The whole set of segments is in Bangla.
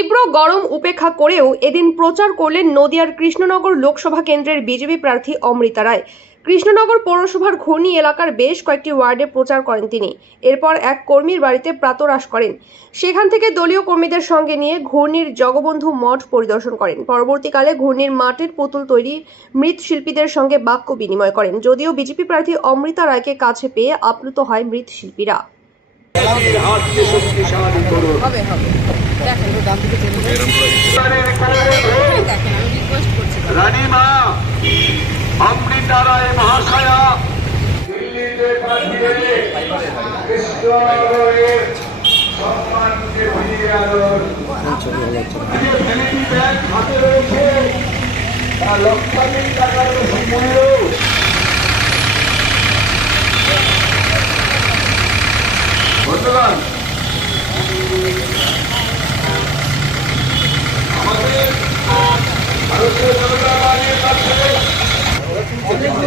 তীব্র গরম উপেক্ষা করেও এদিন প্রচার করলেন নদিয়ার কৃষ্ণনগর লোকসভা কেন্দ্রের বিজেপি প্রার্থী অমৃতা রায়। কৃষ্ণনগর পৌরসভার ঘূর্ণি এলাকার বেশ কয়েকটি ওয়ার্ডে প্রচার করেন তিনি। এরপর এক কর্মীর বাড়িতে প্রাতরাশ করেন। সেখান থেকে দলীয় কর্মীদের সঙ্গে নিয়ে ঘূর্ণির জগবন্ধু মঠ পরিদর্শন করেন। পরবর্তীকালে ঘূর্ণির মাটির পুতুল তৈরি মৃৎশিল্পীদের সঙ্গে বাক্য বিনিময় করেন। যদিও বিজেপি প্রার্থী অমৃতা রায়কে কাছে পেয়ে আপ্লুত হয় মৃৎশিল্পীরা। রানীমা অমৃতা মহাশয়া। দিল্লিতে পাঠিয়ে কৃষ্ণনগরের সম্মানকে ফিরিয়ে ব্যাংক হাতে রয়েছে লক্ষাধিক টাকার মূল্য বন্ধুগণ আমাদের ভারতীয় জনতা পার্টির কাছে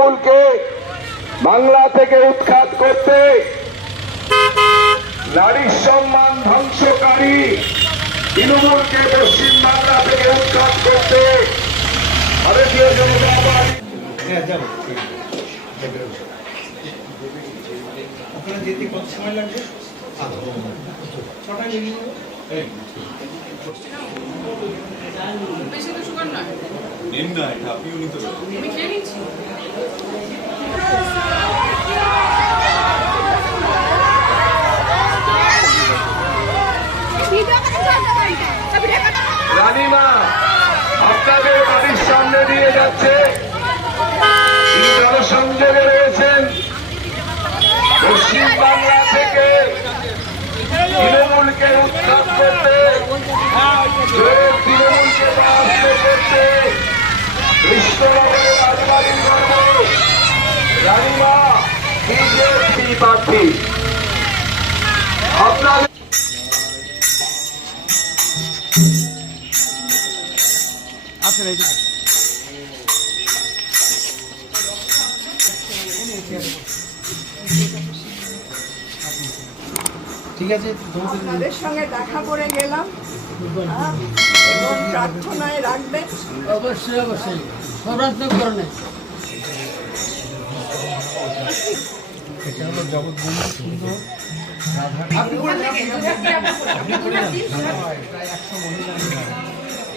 তৃণমূলকে বাংলা থেকে উৎখাত করতে নারীর সম্মান ধ্বংসকারী তৃণমূলকে পশ্চিম বাংলা থেকে উৎখাত করতে ভারতীয় জনতা পার্টি ওখানে যেতে কত সময় লাগবে? ছটায় এটা নিচ্ছি রানীমা, আপনাদের বাড়ির সামনে দিয়ে যাচ্ছে। জনসংযোগে রয়েছেন। পশ্চিম বাংলা থেকে তৃণমূলকে উৎখাত করতে তৃণমূলকে পরাস্ত করতে আপনাদের ঠিক আছে আপনাদের সঙ্গে দেখা করে গেলাম। এবং প্রার্থনায় রাখবেন। অবশ্যই অবশ্যই। সর্বাত্মক করণে এটা হলো জগৎবন্ধু সুন্দর রাধা আপনি করে আপনি করে প্রায় একশো মহিলা এটা চলে কোনো